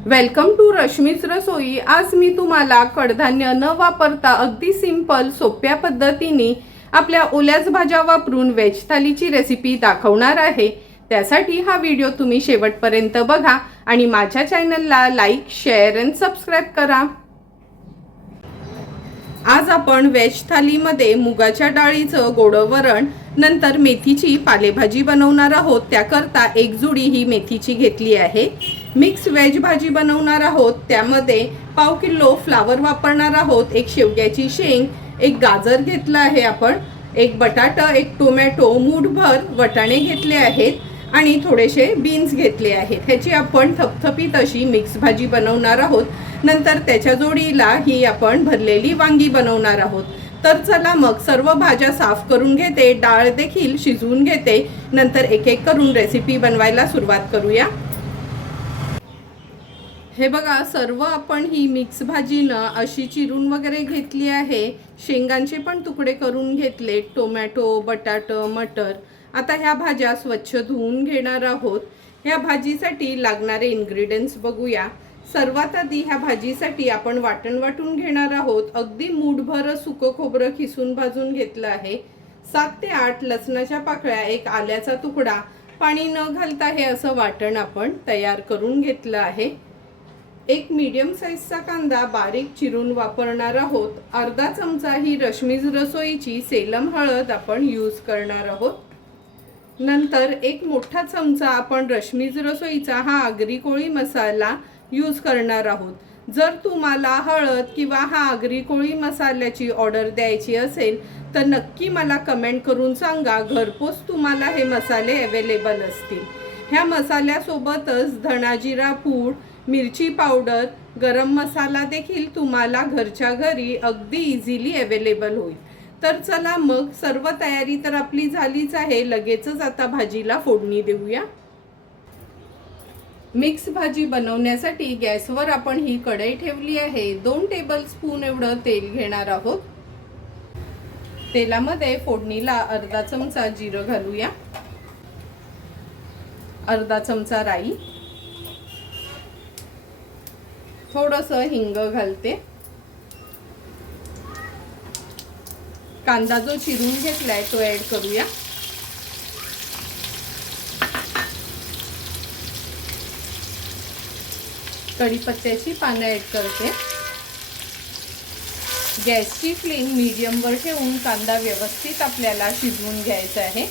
Welcome to रश्मीच रसोई। आज मी तुम्हाला कडधान्य न वापरता अगदी सिंपल सोप्या पद्धतीने आपल्या ओल्याच भाज्या वापरून व्हेज थालीची रेसिपी दाखवणार आहे। त्यासाठी हा व्हिडिओ तुम्ही शेवटपर्यंत बघा आणि माझ्या चॅनलला लाईक, शेअर आणि सबस्क्राईब करा। आज आपण व्हेज थालीमध्ये मुगाच्या डाळीचं गोडं वरण नंतर मेथीची पालेभाजी बनवणार आहोत। त्याकरता एक जुडी ही मेथीची घेतली आहे। मिक्स व्हेज भाजी बनवणार आहोत, त्यामध्ये पाव किलो फ्लावर वापरणार आहोत, एक शेवग्याची शेंग, एक गाजर घेतला आहे आपण, एक बटाटा, एक टोमॅटो, मूठभर वटाणे घेतले आहेत आणि थोडेसे बीन्स घेतले आहेत। ह्याची आपण थपथपीत अशी मिक्स भाजी बनवणार आहोत। नंतर त्याच्या जोडीला ही आपण भरलेली वांगी बनवणार आहोत। तर चला मग सर्व भाज्या साफ करून घेते, डाळ देखील शिजवून घेते, नंतर एक एक करून रेसिपी बनवायला सुरुवात करूया। हे बघा, सर्व आपण ही मिक्स भाजी ना अशी चिरून वगैरे घेतली आहे। शेंगांचे पण तुकडे करून घेतले, टोमॅटो, बटाटा, मटर। आता ह्या भाज्या स्वच्छ धुवून घेणार आहोत। ह्या भाजीसाठी लागणारे इन्ग्रेडियंट्स बघूया। सर्वात आधी ह्या भाजीसाठी आपण वाटण वाटून घेणार आहोत। अगदी मूठभर सुकं खोबरं खिसून भाजून घेतलं आहे। 7 ते 8 लसणाच्या पाकळ्या, एक आल्याचा तुकडा, पाणी न घालता हे असं वाटण आपण तयार करून घेतलं आहे। एक मीडियम साईजचा कांदा बारीक चिरून वापरणार आहोत। अर्धा चमचा ही रश्मीज रसोईची सेलम हळद आपण यूज करणार आहोत। नंतर एक मोठा चमचा आपण रश्मीज रसोईचा हा आगरी कोळी मसाला यूज करणार आहोत। जर तुम्हाला हळद किंवा हा आगरी कोळी मसाल्याची ऑर्डर द्यायची असेल तर नक्की मला कमेंट करून सांगा, घरपोच तुम्हाला हे मसाले अवेलेबल असतील। ह्या मसाल्यासोबतच धना जिरा पूड, मिरची पावडर, गरम मसाला देखील तुम्हाला घरच्या घरी अगदी इझिली अवेलेबल होईल। तर चला मग, सर्व तयारी तर आपली झालीच आहे, लगेचच आता भाजीला फोडणी देऊया। मिक्स भाजी बनवण्यासाठी गॅसवर आपण ही कढई ठेवली आहे। 2 टेबलस्पून एवढं तेल घेणार आहोत। तेलामध्ये फोडणीला अर्धा चमचा जिरं घालूया, अर्धा चमचा राई, थोडंसं हिंग घालते। कांदा जो चिरून घेतलाय तो ऍड करूया। कढीपत्त्याची पानं ऍड करते। गॅसची फ्लेम मीडियमवर ठेवून कांदा व्यवस्थित आपल्याला शिजवून घ्यायचा आहे।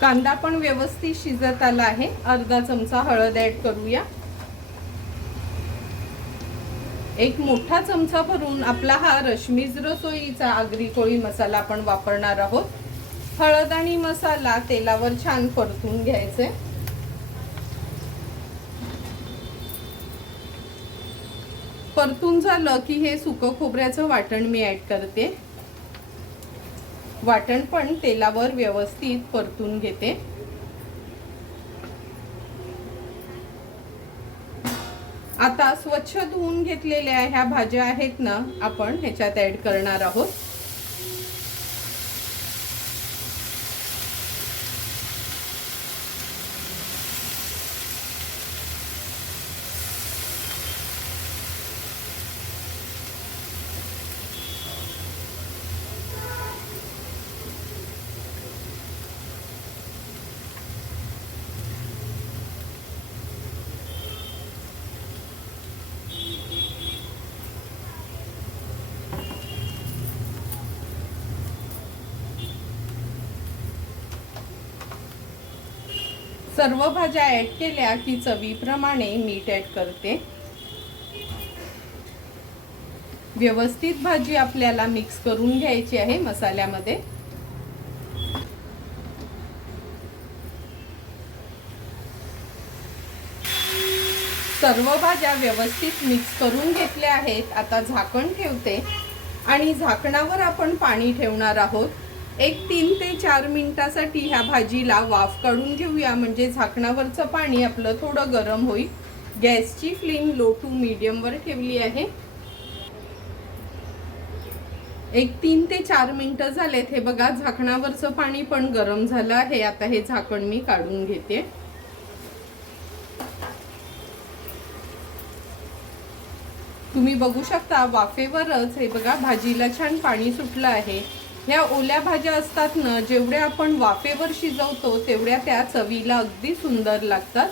कांदा पण व्यवस्थित शिजत आला आहे। अर्धा चमचा हळद ऍड करूया। एक मोठा चमचा भरून आपला हा रश्मीज रसोईचा आगरी कोळी मसाला आपण वापरणार आहोत। हळद आणि मसाला तेलावर छान परतून घ्यायचे। परतून झालं की हे सुकं खोबऱ्याचं वाटण मी ऍड करते। वाटण पण तेलावर व्यवस्थित परतून घेते। आता स्वच्छ धुवून घेतलेल्या ह्या भाज्या आहेत ना, आपण ह्याच्यात ऍड करणार आहोत। सर्व भाज्या ऍड केल्या की चवीप्रमाणे मीठ ऍड करते। व्यवस्थित भाजी आपल्याला मिक्स करून घ्यायची आहे मसाल्यामध्ये। सर्व भाज्या व्यवस्थित मिक्स करून घेतल्या आहेत। आता झाकण ठेवते आणि झाकणावर आपण पाणी ठेवणार आहोत। एक 3 ते 4 मिनिटासाठी ह्या भाजीला वाफ काढून घेऊया, म्हणजे झाकणावरचं पाणी आपलं थोडं गरम होईल। गॅसची फ्लेम लो टू मीडियमवर ठेवली आहे। एक 3 ते 4 मिनिटं झालेत. हे बघा झाकणावरचं पाणी पण गरम झालं आहे. आता हे झाकण मी काढून घेते. तुम्ही बघू शकता वाफेवरच हे बघा भाजीला छान पाणी सुटलं आहे. ह्या ओल्या भाज्या असतात ना, जेवढ्या आपण वाफेवर शिजवतो तेवढ्या त्या चवीला अगदी सुंदर लागतात.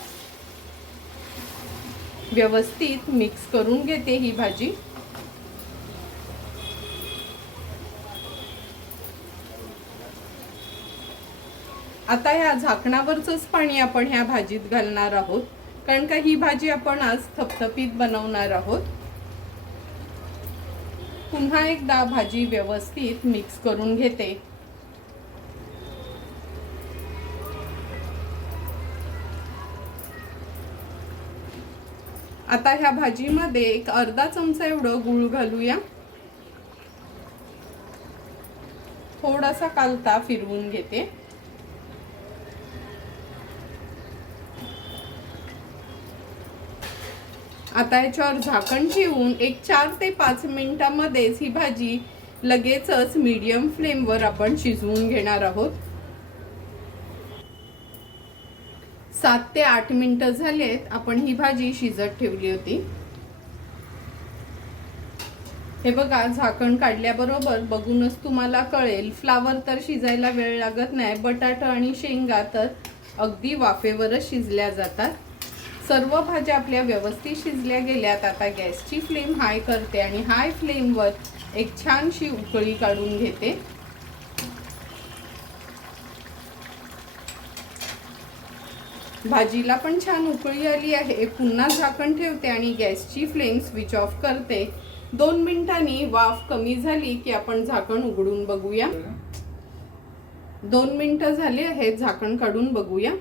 व्यवस्थित मिक्स करून घेते ही भाजी. आता ह्या झाकणावरचंच पाणी आपण ह्या भाजीत घालणार आहोत, कारण का ही भाजी आपण आज थपथपीत बनवणार आहोत. पुन्हा एकदा भाजी व्यवस्थित मिक्स करून घेते. आता ह्या भाजीमध्ये एक अर्धा चमचा एवढं गूळ घालूया. थोडासा कालता फिरवून घेते. आता याच्यावर झाकण ठेवून एक 4 ते 5 मिनिटांमध्येच ही भाजी लगेचच मीडियम फ्लेमवर आपण शिजवून घेणार आहोत. 7 ते 8 मिनिटं झालेत आपण ही भाजी शिजत ठेवली होती. हे बघा झाकण काढल्याबरोबर बघूनच तुम्हाला कळेल, फ्लावर तर शिजायला वेळ लागत नाही, बटाटा आणि शेंगा तर अगदी वाफेवरच शिजल्या जातात. सर्व भाज्या आपल्या व्यवस्थित शिजल्या गेल्यात. आता गॅसची फ्लेम हाय करते आणि हाय फ्लेमवर एक छानशी उकळी काढून घेते. भाजीला पण छान उकळी आली आहे. पुन्हा झाकण ठेवते आणि गॅसची फ्लेम स्विच ऑफ करते. 2 मिनिटांनी वाफ कमी झाली की आपण झाकण उघडून बघूया. 2 मिनिटं झाली आहेत, झाकण काढून बघूया.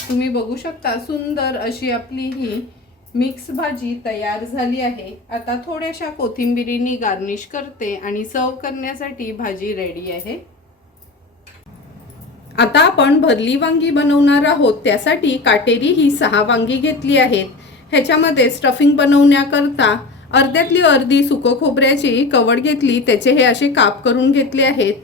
तुम्ही बघू शकता सुंदर अशी आपली ही मिक्स भाजी तयार झाली आहे. आता थोड्याशा कोथिंबिरीने गार्निश करते आणि सर्व करण्यासाठी भाजी रेडी आहे. आता आपण भरली वांगी बनवणार आहोत. त्यासाठी काटेरी ही 6 वांगी घेतली आहेत. ह्याच्यामध्ये स्टफिंग बनवण्याकरता अर्ध्यातली अर्धी सुकं खोबऱ्याची कवड घेतली, त्याचे हे असे काप करून घेतले आहेत.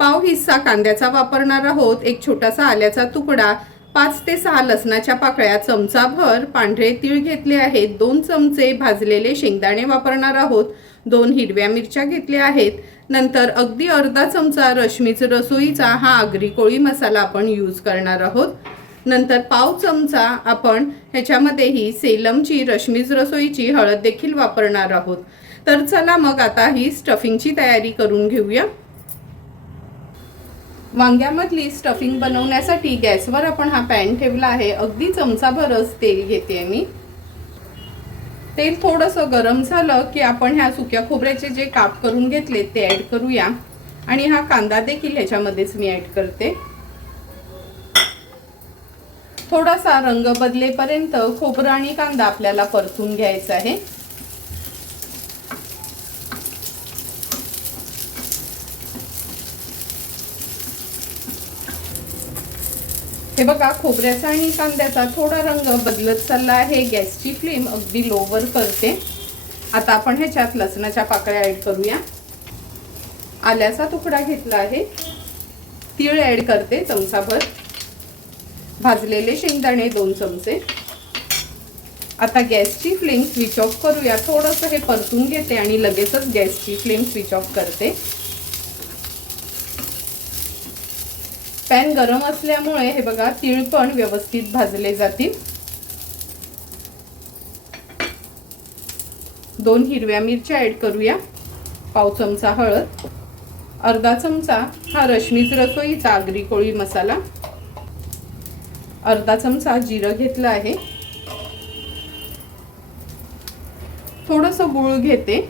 पाव हिस्सा कांद्याचा वापरणार आहोत. एक छोटासा आल्याचा तुकडा, 5 ते 6 लसणाच्या पाकळ्या, चमचाभर पांढरे तीळ घेतले आहेत. 2 चमचे भाजलेले शेंगदाणे वापरणार आहोत. 2 हिरव्या मिरच्या घेतल्या आहेत. नंतर अगदी अर्धा चमचा रश्मीच रसोईचा हा आगरी कोळी मसाला आपण यूज करणार आहोत. नंतर पाव चमचा आपण ह्याच्यामध्ये ही सेलमची रश्मीच रसोईची हळद देखील वापरणार आहोत. तर चला मग आता ही स्टफिंगची तयारी करून घेऊया. वांग्यामधली स्टफिंग बनवण्यासाठी गॅसवर आपण हा पॅन ठेवला आहे. अगदी चमचाभरच तेल घेते मी. तेल थोडंसं गरम झालं की आपण ह्या सुक्या खोबऱ्याचे जे काप करून घेतले ते ॲड करूया आणि हा कांदा देखील ह्याच्यामध्येच मी ॲड करते. थोडासा रंग बदलेपर्यंत खोबरं आणि कांदा आपल्याला परतून घ्यायचा आहे. हे बघा खोबऱ्याचा आणि कांद्याचा थोडा रंग बदलत चालला आहे. गॅसची फ्लेम अगदी लोवर करते. आता आपण ह्याच्यात लसणाच्या पाकळ्या ॲड करूया. आल्याचा तुकडा घेतला आहे. तीळ ॲड करते चमचाभर. भाजलेले शेंगदाणे 2 चमचे. आता गॅसची फ्लेम स्विच ऑफ करूया. थोडंसं हे परतून घेते आणि लगेचच गॅसची फ्लेम स्विच ऑफ करते. पॅन गरम असल्यामुळे हे बघा तीळ पण व्यवस्थित भाजले जातील. 2 हिरव्या मिरच्या ॲड करूया. पाव चमचा हळद, अर्धा चमचा हा रश्मीच रसोईचा आगरी कोळी मसाला, अर्धा चमचा जिरं घेतलं आहे. थोडंसं गूळ घेते.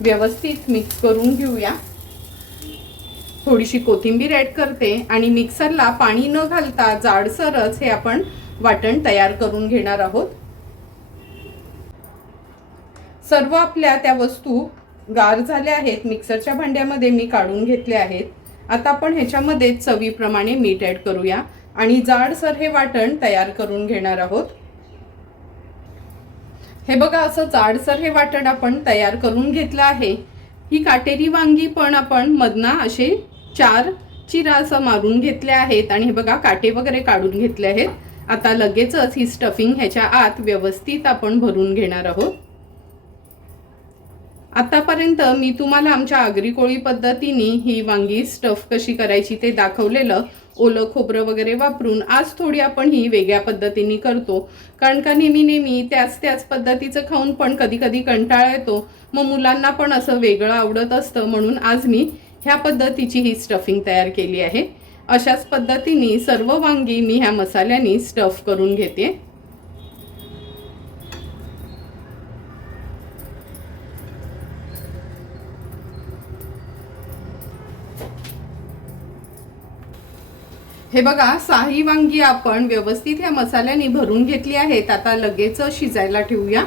व्यवस्थित मिक्स करून घेऊया. थोडीशी कोथिंबीर ॲड करते आणि मिक्सरला पाणी न घालता जाडसरच हे आपण वाटण तयार करून घेणार आहोत. सर्व आपल्या त्या वस्तू गार झाल्या आहेत. मिक्सरच्या भांड्यामध्ये मी काढून घेतले आहेत. आता आपण ह्याच्यामध्ये चवीप्रमाणे मीठ ॲड करूया आणि जाडसर हे वाटण तयार करून घेणार आहोत. हे बघा, असं जाडसर हे वाटण आपण तयार करून घेतलं आहे. ही काटेरी वांगी पण आपण मधना असे 4 चिरा असं मारून घेतले आहेत आणि हे बघा काटे वगैरे काढून घेतले आहेत. आता लगेचच ही स्टफिंग ह्याच्या आत व्यवस्थित आपण भरून घेणार आहोत. आतापर्यंत मी तुम्हाला आमच्या आगरी कोळी पद्धतीने ही वांगी स्टफ कशी करायची ते दाखवलेलं, ओलं खोबरं वगैरे वापरून. आज थोडी आपण ही वेगळ्या पद्धतीने करतो, कारण का नेहमी त्याच पद्धतीचं खाऊन पण कधी कधी कंटाळा येतो. मग मुलांना पण असं वेगळं आवडत असतं, म्हणून आज मी ह्या पद्धतीची ही स्टफिंग तयार केली आहे. अशाच पद्धतीने सर्व वांगी मी ह्या मसाल्याने स्टफ करून घेते. हे बघा, 6 वांगी आपण व्यवस्थित ह्या मसाल्याने भरून घेतली आहेत. आता लगेच शिजायला ठेवूया.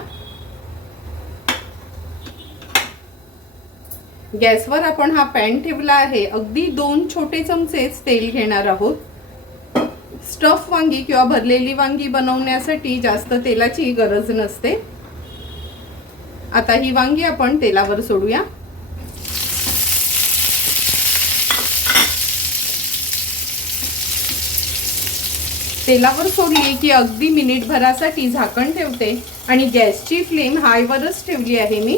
गॅसवर आपण हा पॅन ठेवला आहे. अगदी 2 छोटे चमचेच तेल घेणार आहोत. स्टफ वांगी किंवा भरलेली वांगी बनवण्यासाठी जास्त तेलाची गरज नसते. आता ही वांगी आपण तेलावर सोडूया. तेलावर सोडली की अगदी मिनिटभरासाठी झाकण ठेवते आणि गॅसची फ्लेम हायवरच ठेवली आहे मी.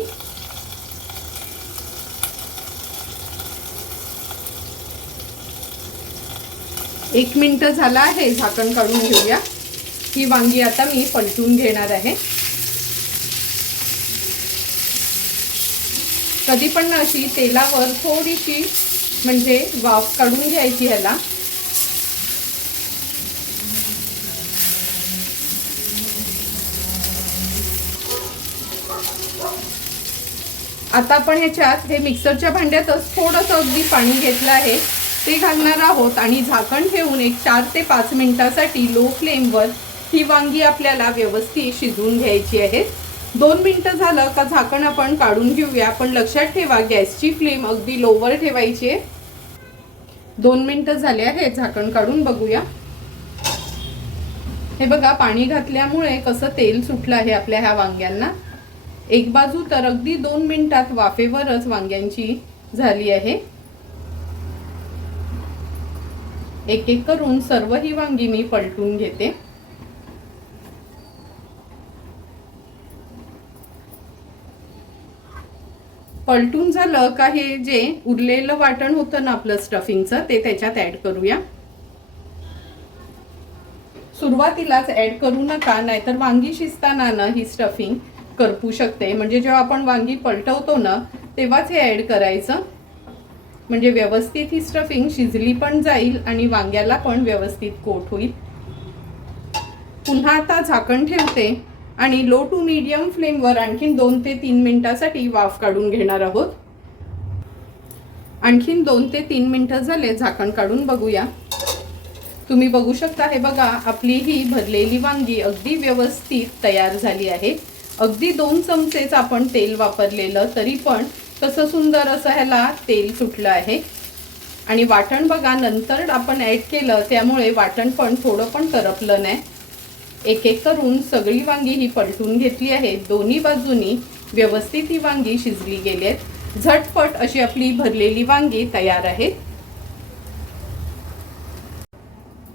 एक मिनिट झाला आहे, झाकण काढून घेऊया. ही वांगी आता मी पलटून घेणार आहे. कधी पण अशी तेलावर थोडीशी म्हणजे वाफ काढून घ्यायची ह्याला. आता आपण ह्याच्यात हे मिक्सरच्या भांड्यातच थोडंसं अगदी पाणी घेतलं आहे ते घालणार आहोत आणि झाकण ठेवून एक 4 ते 5 मिनिटासाठी लो फ्लेमवर ही वांगी आपल्याला व्यवस्थित शिजवून घ्यायची आहे. 2 मिनिटं झालं का झाकण आपण काढून घेऊया. पण लक्षात ठेवा, गॅसची फ्लेम अगदी लोवर ठेवायची आहे. 2 मिनिटं झाले आहेत, झाकण काढून बघूया. हे बघा, पाणी घातल्यामुळे कसं तेल सुटलं आहे आपल्या ह्या वांग्यांना. एक बाजू तर अगदी 2 मिनिटात वाफेवरच वांग्यांची झाली आहे. एक एक करून सर्व ही वांगी मी पलटून घेते. पलटून झालं का हे जे उरलेलं वाटण होतं ना आपलं स्टफिंगचं, ते त्याच्यात ऍड करूया. सुरुवातीलाच ऍड करू नका, नाहीतर वांगी शिजताना ना ही स्टफिंग करपू शकते. म्हणजे जेव्हा आपण वांगी पलटवतो ना तेव्हाच हे ऍड करायचं, म्हणजे व्यवस्थित ही स्टफिंग शिजली पण जाईल आणि वांग्याला पण व्यवस्थित कोट होईल. पुन्हा आता झाकण ठेवते आणि लो टू मीडियम फ्लेमवर आणखीन 2 ते 3 मिनिटासाठी वाफ काढून घेणार आहोत. आणखीन 2 ते 3 मिनिटं झाले, झाकण काढून बघूया. तुम्ही बघू शकता, हे बघा, आपली ही भरलेली वांगी अगदी व्यवस्थित तयार झाली आहे. अगदी 2 चमचेच आपण तेल वापरलेलं, तरी पण कसं सुंदर असं ह्याला तेल सुटलं आहे. आणि वाटण बघा, नंतर आपण ऍड केलं त्यामुळे वाटण पण थोडं पण करपलं नाही. एक एक करून सगळी वांगी ही पलटून घेतली आहे. दोन्ही बाजूनी व्यवस्थित ही वांगी शिजली गेली आहेत. झटपट अशी आपली भरलेली वांगी तयार आहेत.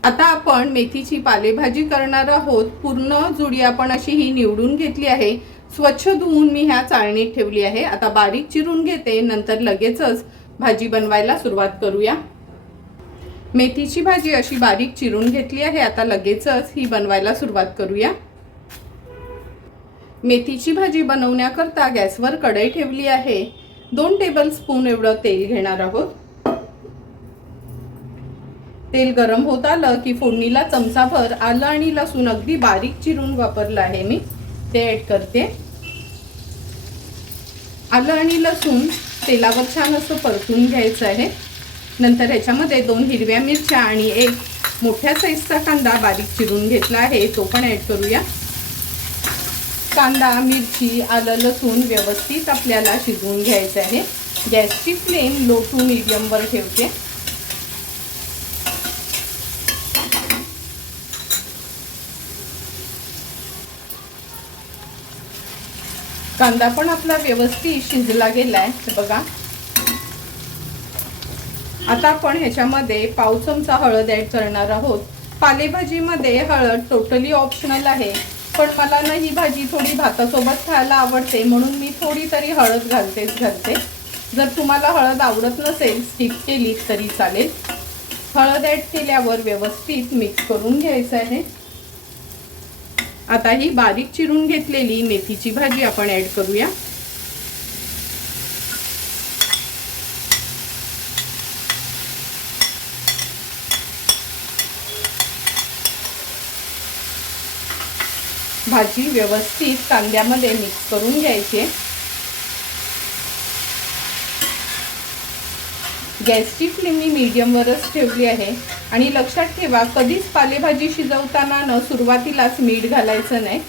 आता आपण मेथीची पालेभाजी करणार आहोत. पूर्ण जुडी आपण अशी ही निवडून घेतली आहे. स्वच्छ धुवून मी ह्या चाळणीत ठेवली आहे. आता बारीक चिरून घेते, नंतर लगेचच भाजी बनवायला सुरुवात करूया. मेथीची भाजी अशी बारीक चिरून घेतली आहे. आता लगेचच ही बनवायला सुरुवात करूया. मेथीची भाजी बनवण्याकरता गॅसवर कढई ठेवली आहे. 2 टेबलस्पून एवढं तेल घेणार आहोत. तेल गरम होत आलं की फोडणीला चमचाभर आलं आणि लसूण अगदी बारीक चिरून वापरलं आहे मी, ते ऍड करते. आलं आणि लसूण तेलावर छान असं परतून घ्यायचं आहे. नंतर ह्याच्यामध्ये 2 हिरव्या मिरच्या आणि 1 मोठ्या साईजचा कांदा बारीक चिरून घेतला आहे, तो पण ऍड करूया. कांदा, मिरची, आलं, लसूण व्यवस्थित आपल्याला शिजवून घ्यायचं आहे. गॅसची फ्लेम लो टू मीडियमवर ठेवते. कांदा पण आपला व्यवस्थित शिजला गेलाय बघा। आता आपण ह्याच्यामध्ये पाव चमचा हळद ऍड करणार आहोत। पालेभाजीमध्ये हळद टोटली ऑप्शनल आहे, पण मला ना ही भाजी थोडी भातासोबत खायला आवडते म्हणून मी थोडी तरी हळद घालते। जर तुम्हाला हळद आवडत नसेल स्किप केली तरी चालेल। हळद ऍड केल्यावर व्यवस्थित मिक्स करून घ्यायचं आहे। आता ही बारीक चिरून घेतलेली मेथीची भाजी आपण ऍड करूया। भाजी व्यवस्थित कांद्यामध्ये मिक्स करून घ्यायची। गॅसची फ्लेम मी मीडियमवरच ठेवली आहे आणि लक्षात ठेवा कधीच पालेभाजी शिजवताना न सुरुवातीलाच मीठ घालायचं नाही,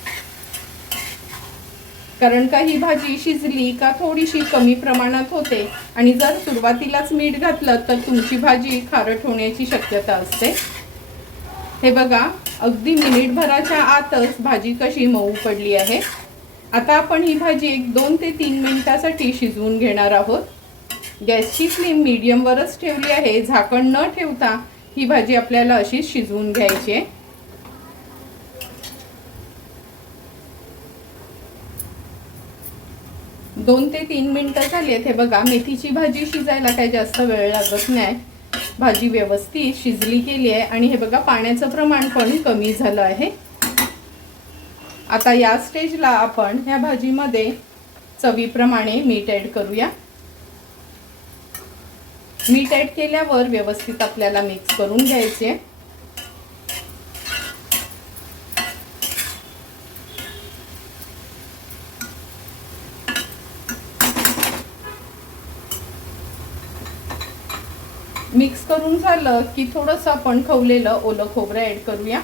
कारण का ही भाजी शिजली का थोडीशी कमी प्रमाणात होते आणि जर सुरुवातीलाच मीठ घातलं तर तुमची भाजी खारट होण्याची शक्यता असते। हे बघा अगदी मिनिटभराच्या आतच भाजी कशी मऊ पडली आहे। आता आपण ही भाजी 2 ते 3 मिनिटासाठी शिजवून घेणार आहोत। गॅसची फ्लेम मीडियमवरच ठेवली आहे। झाकण न ठेवता ही भाजी आपल्याला अशीच शिजवून घ्यायची आहे। दोन ते 3 मिनिटं झालीत। हे बघा मेथीची भाजी शिजायला काही जास्त वेळ लागत नाही। भाजी व्यवस्थित शिजली गेली आहे आणि हे बघा पाण्याचं प्रमाण पण कमी झालं आहे। आता या स्टेजला आपण ह्या भाजीमध्ये चवीप्रमाणे मीठ ऍड करूया। मीठ ऍड केल्यावर व्यवस्थित आपल्याला मिक्स करून घ्यायचे। मिक्स करून झालं की थोडंसं आपण खवलेलं ओलं खोबरं ऍड करूया।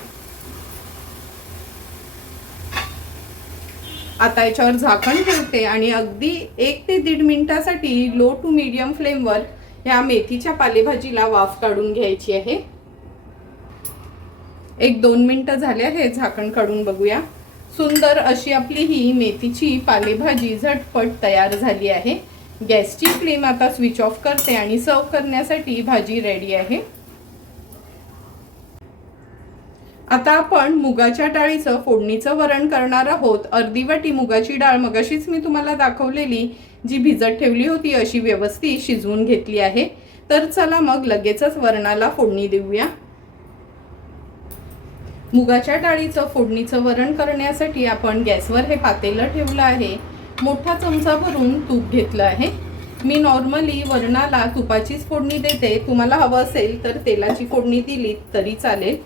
आता याच्यावर झाकण ठेवते आणि अगदी 1 ते 1.5 मिनिटासाठी लो टू मीडियम फ्लेमवर या मेथीच्या पालेभाजीला वाफ काढून घ्यायची आहे। 1-2 मिनिटं झाले आहे, झाकण काढून बघूया। सुंदर अशी आपली ही मेथीची पालेभाजी झटपट तयार झाली आहे। गॅसची फ्लेम आता स्विच ऑफ करते आणि सर्व करण्यासाठी भाजी रेडी आहे। आता आपण मुगाच्या डाळीचं फोडणीचं वरण करणार आहोत। अर्धी वाटी मुगाची डाळ मगाशीच मी तुम्हाला दाखवलेली जी भिजत ठेवली होती अशी व्यवस्थित शिजवून घेतली आहे। तर चला मग लगेचच वरणाला फोडणी देऊया। मुगाच्या डाळीचं फोडणीचं वरण करण्यासाठी आपण गॅसवर हे पातेलं ठेवलं आहे। मोठा चमचा भरून तूप घेतलं आहे। मी नॉर्मली वरणाला तुपाचीच फोडणी देते, तुम्हाला हवं असेल तर तेलाची फोडणी दिली तरी चालेल।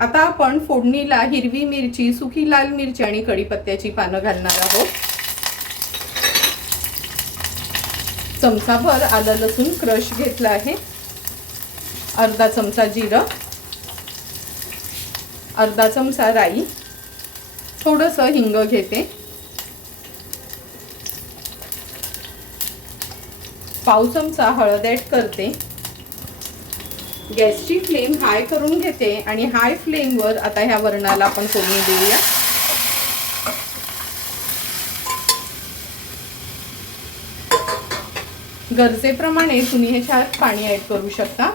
आता आपण फोडणीला हिरवी मिरची, सुकी लाल मिरची आणि कढीपत्त्याची पानं घालणार आहोत। चमचाभर आलं लसूण क्रश घेतलं आहे। अर्धा चमचा जिरं, अर्धा चमचा राई, थोडंसं हिंग घेते। पाव चमचा हळद ऍड करते। गॅसची फ्लेम हाय करून घेते आणि हाय फ्लेमवर आता ह्या वरणाला आपण फोडणी देऊया। गरजेप्रमाणे तुम्ही ह्याच्यात पाणी ऍड करू शकता।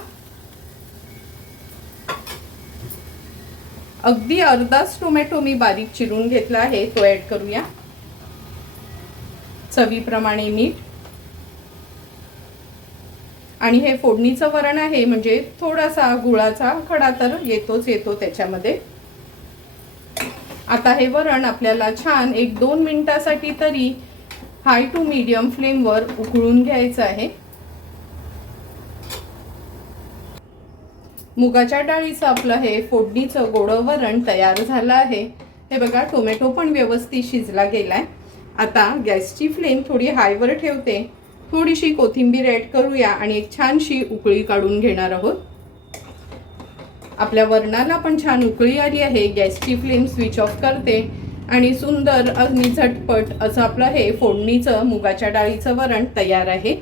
अगदी अर्धाच टोमॅटो मी बारीक चिरून घेतला आहे, तो ऍड करूया। चवीप्रमाणे मीठ आणि हे फोडणीचं वरण आहे म्हणजे थोडासा गुळाचा खडा तर येतो त्याच्यामध्ये। आता हे वरण आपल्याला छान 1-2 मिनिटासाठी तरी हाय टू मीडियम फ्लेमवर उकळून घ्यायचं आहे। मुगाच्या डाळीचं आपलं हे फोडणीचं गोडं वरण तयार झालं आहे। हे बघा टोमॅटो पण व्यवस्थित शिजला गेलाय। आता गॅसची फ्लेम थोडी हायवर ठेवते। थोडीशी कोथिंबीर ऍड करूया आणि एक छानशी उकळी काढून घेणार आहोत। आपल्या वरणाला पण छान उकळी आली आहे। गॅसची फ्लेम स्विच ऑफ करते आणि सुंदर आणि झटपट असं आपलं हे फोडणीचं मुगाच्या डाळीचं वरण तयार आहे।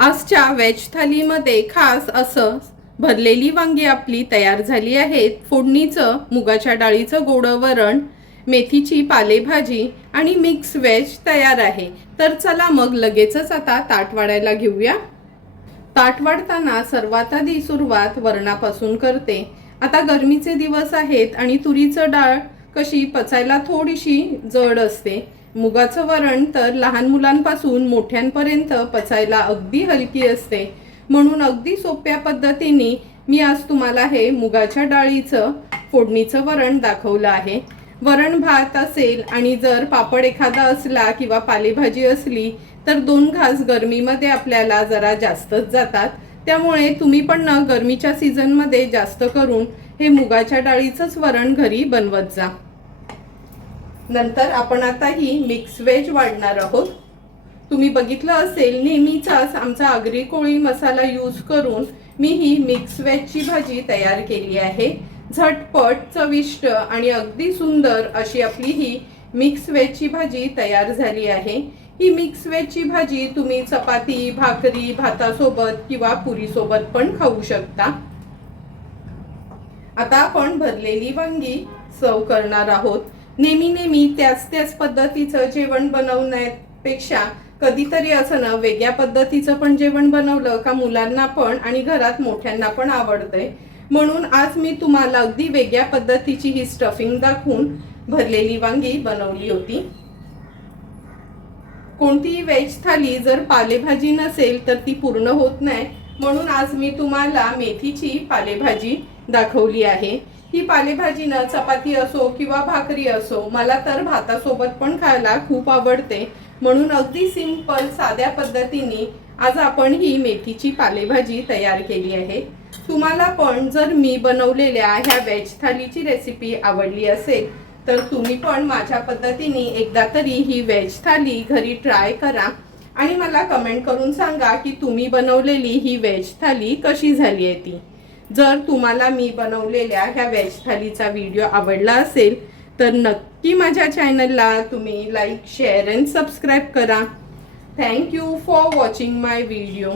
आजच्या वेज थालीमध्ये खास असं भरलेली वांगी आपली तयार झाली आहेत। फोडणीचं मुगाच्या डाळीचं गोडं वरण मेथीची पालेभाजी आणि मिक्स व्हेज तयार आहे। तर चला मग लगेचच आता ताट वाढायला घेऊया। ताट वाढताना सर्वात आधी सुरुवात वरणापासून करते। आता गरमीचे दिवस आहेत आणि तुरीचं डाळ कशी पचायला थोडीशी जड असते। मुगाचं वरण तर लहान मुलांपासून मोठ्यांपर्यंत पचायला अगदी हलकी असते। म्हणून अगदी सोप्या पद्धतीने मी आज तुम्हाला हे मुगाच्या डाळीचं फोडणीचं वरण दाखवलं आहे। वरण भात असेल आणि जर पापड एखादा असला किंवा पालेभाजी असली तर 2 घास गरमीमध्ये आपल्याला जरा जास्तच जातात। त्यामुळे तुम्ही पण ना गरमीच्या सीझनमध्ये जास्त करून हे मुगाच्या डाळीचंच वरण घरी बनवत जा। नंतर आपण आता ही मिक्स व्हेज वाढणार आहोत। तुम्ही बघितलं असेल नेहमीचाच आमचा आगरी कोळी मसाला यूज करून मी ही मिक्स व्हेजची भाजी तयार केली आहे। झटपट, चविष्ट आणि अगदी सुंदर अशी आपली ही मिक्स व्हेजची भाजी तयार झाली आहे। ही मिक्स व्हेजची भाजी तुम्ही चपाती, भाकरी, भातासोबत किंवा पुरीसोबत पण खाऊ शकता। आता आपण भरलेली वांगी सर्व करणार आहोत। नेहमी त्याच पद्धतीचं जेवण बनवण्यापेक्षा कधीतरी असं ना वेगळ्या पद्धतीचं पण जेवण बनवलं का मुलांना पण आणि घरात मोठ्यांना पण आवडते। म्हणून आज मी तुम्हाला अगदी वेगळ्या पद्धतीची ही स्टफिंग दाखवून भरलेली वांगी बनवली होती। कोणतीही व्हेज थाली जर पालेभाजी नसेल तर ती पूर्ण होत नाही। म्हणून आज मी तुम्हाला मेथीची पालेभाजी दाखवली आहे। ही पालेभाजी ना चपाती असो किंवा भाकरी असो, मला तर भातासोबत पण खायला खूप आवडते। म्हणून अगदी सिंपल साध्या पद्धतीने आज आपण ही मेथीची पालेभाजी तयार केली आहे। तुम्हाला पण जर मी बनवलेल्या ह्या व्हेज थालीची रेसिपी आवडली असेल तर तुम्ही पण माझ्या पद्धतीने एकदा तरी ही व्हेज थाली घरी ट्राय करा आणि मला कमेंट करून सांगा की तुम्ही बनवलेली ही व्हेज थाली कशी झाली आहे ती। जर तुम्हाला मी बनवलेल्या ह्या व्हेज थालीचा व्हिडिओ आवडला असेल तर नक्की माझ्या चॅनलला तुम्ही लाईक, शेअर अँड सबस्क्राईब करा। Thank you for watching my video.